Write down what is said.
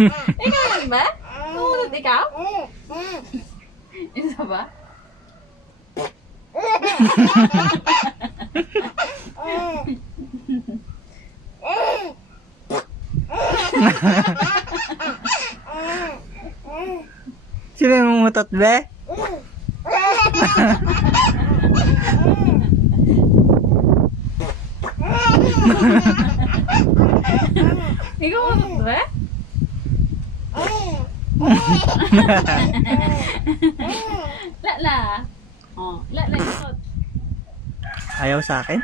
Ikaw lang ba? Sumunod ikaw? Isa ba? Sino yung umutot, be? Ikaw mo ba? Lala. Oh, lala ikot. Ayaw sa akin?